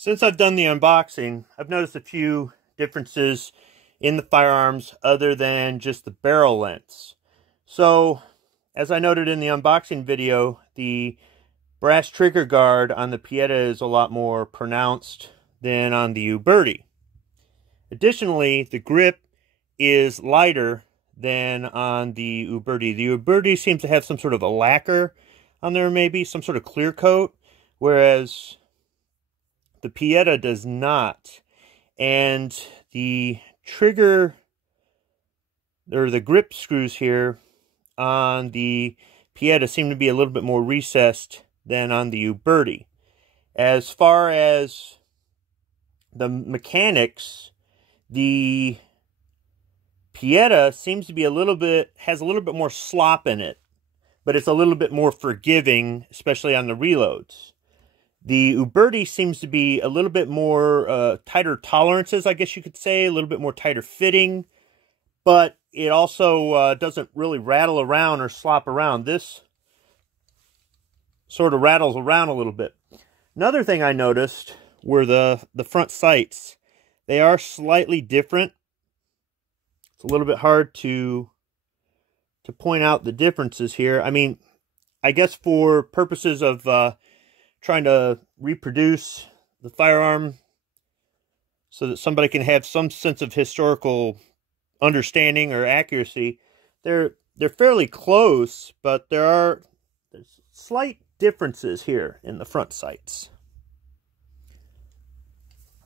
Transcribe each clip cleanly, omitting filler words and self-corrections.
Since I've done the unboxing, I've noticed a few differences in the firearms other than just the barrel lengths. So, as I noted in the unboxing video, the brass trigger guard on the Pietta is a lot more pronounced than on the Uberti. Additionally, the grip is lighter than on the Uberti. The Uberti seems to have some sort of a lacquer on there, maybe some sort of clear coat, whereas the Pietta does not. And the trigger, or the grip screws here on the Pietta seem to be a little bit more recessed than on the Uberti. As far as the mechanics, the Pietta seems to be has a little bit more slop in it, but it's a little bit more forgiving, especially on the reloads. The Uberti seems to be a little bit more tighter tolerances, I guess you could say, a little bit more tighter fitting, but it also doesn't really rattle around or slop around. This sort of rattles around a little bit. Another thing I noticed were the front sights. They are slightly different. It's a little bit hard to point out the differences here. I mean, I guess for purposes of trying to reproduce the firearm so that somebody can have some sense of historical understanding or accuracy, they're fairly close, but there's slight differences here in the front sights.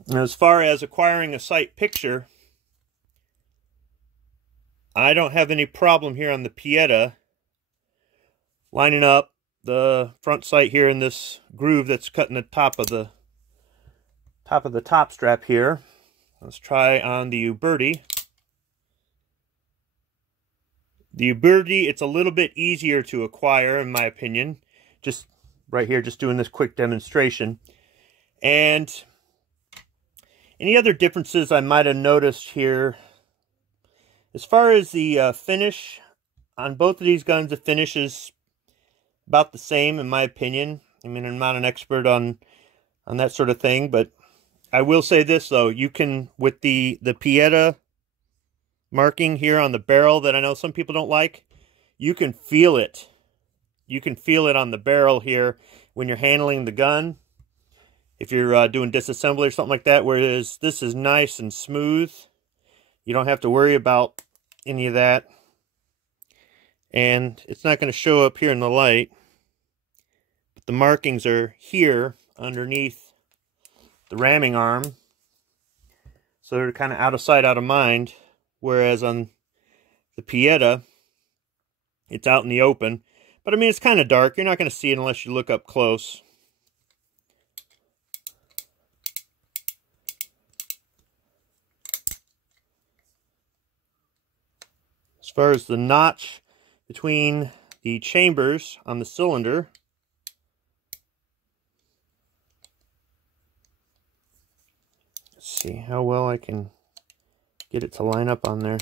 And as far as acquiring a sight picture, I don't have any problem here on the Pietta lining up the front sight here in this groove that's cutting the top of the top strap here. Let's try on the Uberti. The Uberti, it's a little bit easier to acquire, in my opinion. Just right here, just doing this quick demonstration. And any other differences I might have noticed here, as far as the finish, on both of these guns, the finish is about the same, in my opinion. I mean, I'm not an expert on that sort of thing, but I will say this, though. You can, with the Pietta marking here on the barrel that I know some people don't like, you can feel it. You can feel it on the barrel here when you're handling the gun, if you're doing disassembly or something like that, whereas this is nice and smooth. You don't have to worry about any of that. And it's not going to show up here in the light, but the markings are here underneath the ramming arm. So they're kind of out of sight, out of mind. Whereas on the Pietta, it's out in the open. But I mean, it's kind of dark. You're not going to see it unless you look up close. As far as the notch between the chambers on the cylinder, let's see how well I can get it to line up on there.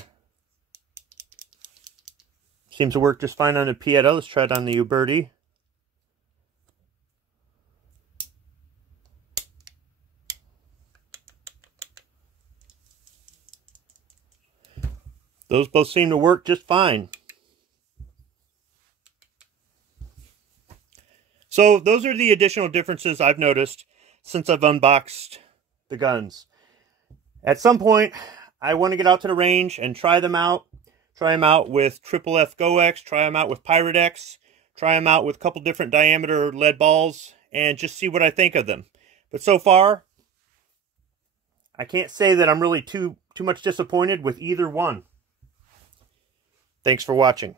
Seems to work just fine on the Pietta. Let's try it on the Uberti. Those both seem to work just fine. So those are the additional differences I've noticed since I've unboxed the guns. At some point, I want to get out to the range and try them out. Try them out with Triple F Go X, try them out with Pirate X, try them out with a couple different diameter lead balls, and just see what I think of them. But so far, I can't say that I'm really too much disappointed with either one. Thanks for watching.